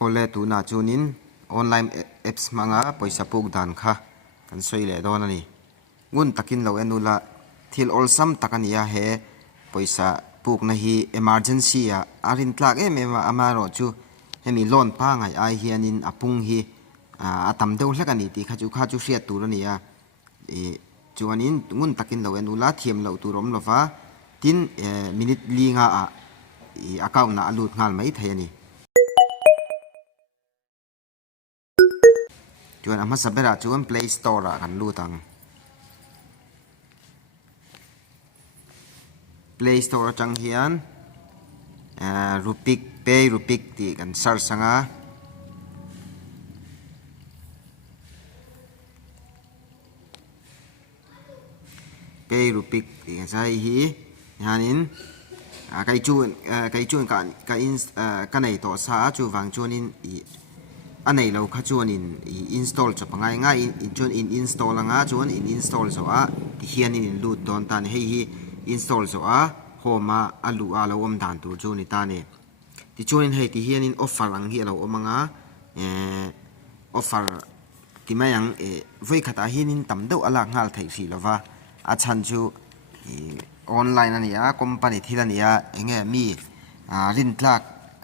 ole tu na chunin online apps manga poisa puk dan kha kan soi le don ani ngun takin lo enula thil ol sam takania he poisa puk na hi emergency a Rintlak ema amaro chu hemi loan pa ngai ai hianin apung hi atam deuh hlekani ti kha chu hriat tur ania chuanin ngun takin lo enula thiam lo turom lova tin minute linga a account na alut ngal mai thei ani chuan ama sabera chuan play store a kan lutang play store chang hian rupik pay rupik ti kan search sanga pay rupik ti sai hi hanin kai chuan ka nei to sa chu wang chuanin anei lo kha chuanin install chapangai nga in chuan in install anga chuan in install zo a hianin in lut don tan hei hi install zo a homa alu a lo om dan tur chu ni ta ne ti chuanin hei ti hianin offer ang hi lo omanga offer ti mayang voi khata hianin tam deuh ala ngal thei fi lova a chan chu online ania company thilania enge mi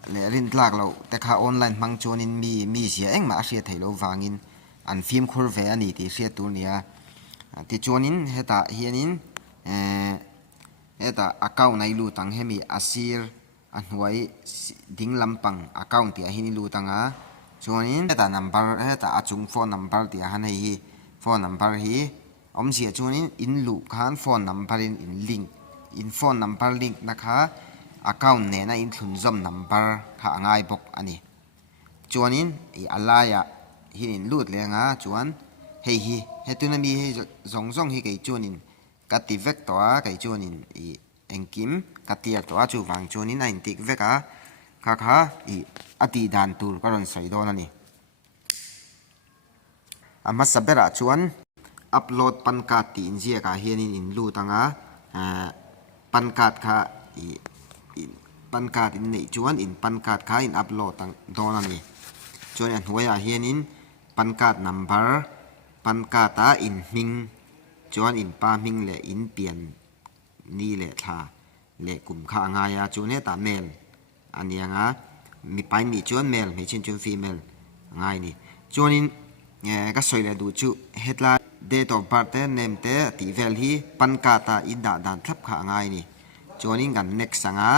Rintlak lo tekha online mang chonin mi sia engma hria theilo wangin an film khur ve ani ti hria tur nia ti chonin heta hianin heta account nai lu tang hemi asir anhuai ding lampang account ti a hini lu tanga chonin heta number heta achung phone number ti a han hi phone number hi om sia chonin in lu khan phone number in link in phone number link na kha account ne na in thunzom number kha angai bok ani chuanin alaya hin lut lenga chuan hei hi hetuna mi he zong hi kei chuanin kati vek to a kei chuanin engkim katia to a chu wang chuanin a intik veka kha ati dan tur karon sai don ani ama sabera chuan upload pan card ti injia ka hianin in lu tanga pan card kha pan card in nei chuan in pan card kha in upload tang don ani chuan an huaya hianin pan card number pan card ta in hming chuan in pa hming le in pian ni le tha le kum kha anga ya chuan he ta mail anianga mi pai ni chuan mail me chin chuan female ngai ni chuanin ka soile du chu headline date of birth te name te ti vel hi pan card ta in da dan thlap kha ngai ni chuanin kan next anga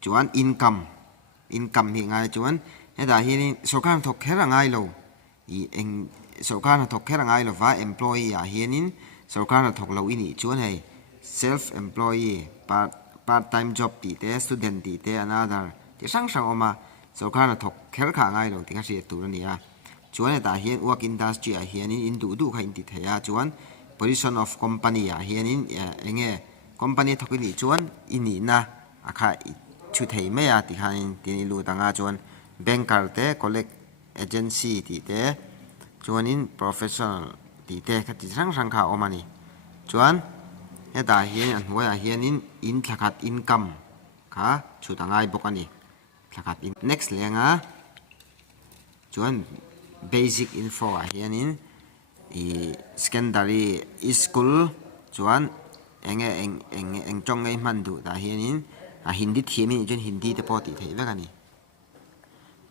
chuan income hi ngai chuan heta hi sarkar thok khera ngai lo eng sarkar thok khera ngai lo wa employee a hianin sarkar thok lo ini chuan hei self employee part time job ti te student ti te another ti sang oma sarkar thok kher kha ngai lo ti ka ri tur ania chuan heta hian work industry a hianin in du kha in ti theya chuan position of company a hianin enge company thokini chuan ini na akha chu thei me ya ti khain ti lu tanga chuan banker te collect agency ti te chuanin professional ti te khati sang kha omani chuan heta hian an huaya hianin in thlakat income kha chu tangai bokani thlakat in next lenga chuan basic info a hianin secondary school chuan eng chong ngai man du da hianin a hindi thiam ni chuan hindi te pawh ti thei vek ani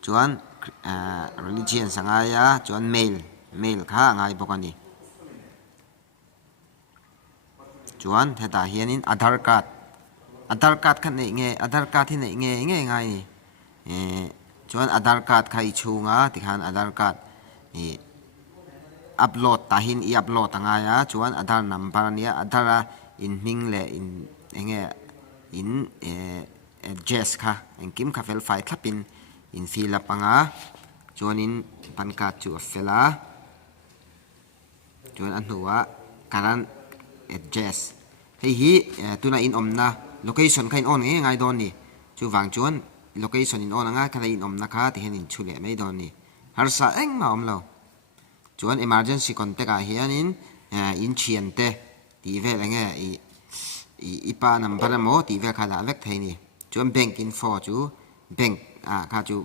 chuan religion sangaya chuan mail kha ngai bok ani chuan heta hianin aadhar card khan nei nge aadhar card hi nei nge ngai chuan aadhar card khai chhunga ti khan aadhar card upload ta hin upload anga ya chuan aadhar number nia aadhar in hming le in address kha engkim kha fel file thlapin in fill up anga chuanin pan card chu fela chuan an huwa current address hei hi tuna in omna location khain on ngai don ni chu wang chuan location in on anga kha in omna kha ti hen in chule mai don ni harsa eng ma om lo chuan emergency contact a hianin in chian te ti vel enge ipa number mo ti vel khala vek theini chuan bank info chu bank kha chu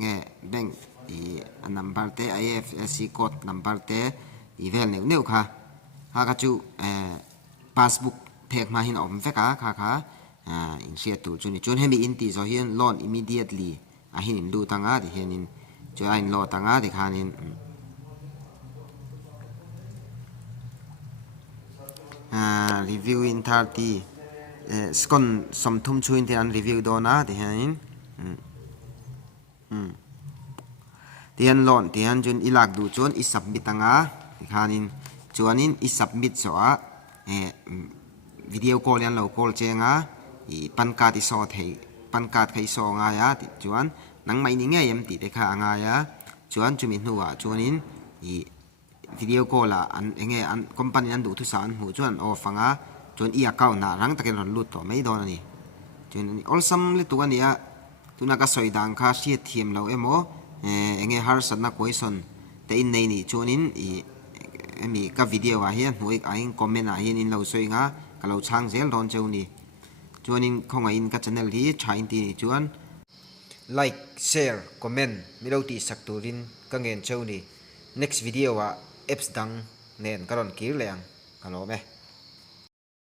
เงี้ยแบงอีนัมเบอร์เต IFSC code นัมเบอร์เตอีเวลเนียวค่ะหากจูpassbook เทกมาหินออกมาเฟกค่ะอินเสียตัวจุนี่จนให้มีอินตีจะเห็น loan immediately หินดูตั้งที่เห็นจะอินโลตั้งที่ขานินreview in 30สกุลสมทุมช่วยที่อันรีวิวโดนะที่เห็นที่อันโลนที่อันจนอีหลักดูจนอีสับมิดตั้งที่ขานินจวนนี้อีสับมิดสัววิดีโอคอลยันเราคอลเจงอีปันการ์ดที่โซ่เทปันการ์ดใครโซ่ง่ายจวนนังไม่นิ่งเงี้ยมติเด็กข้าง่ายจวนจุมินหัวจวนนี้อีวิดีโอคอลอันเงี้ยอันคอมพานีอันดูทุกสารหัวจวนโอฟังจวนอีอาเก้าหน้ารังตะเกียนหลุดต่อไม่โดนนี่จวนออลซัมลิตัวนี้ตุนักสอยดังค่าเสียทีมเราเงี้ยฮาร์สันนักไว้สนแต่อินในนี่จวนนี้มีกับวิดีโอว่าเฮียนหัวอีกไอ้คอมเมนต์เฮียนอินเราสวยงาก็เราช่างเซลล์โดนเจ้านี่จวนนี้คงไอ้อินกับช่องที่ใช้ที่จวนlike share comment มีเราตีสักตัวรินก็เงินเจ้านี่ next video ว่า apps ดังเน้นก็รอนกีร์แรงกันรู้ไหม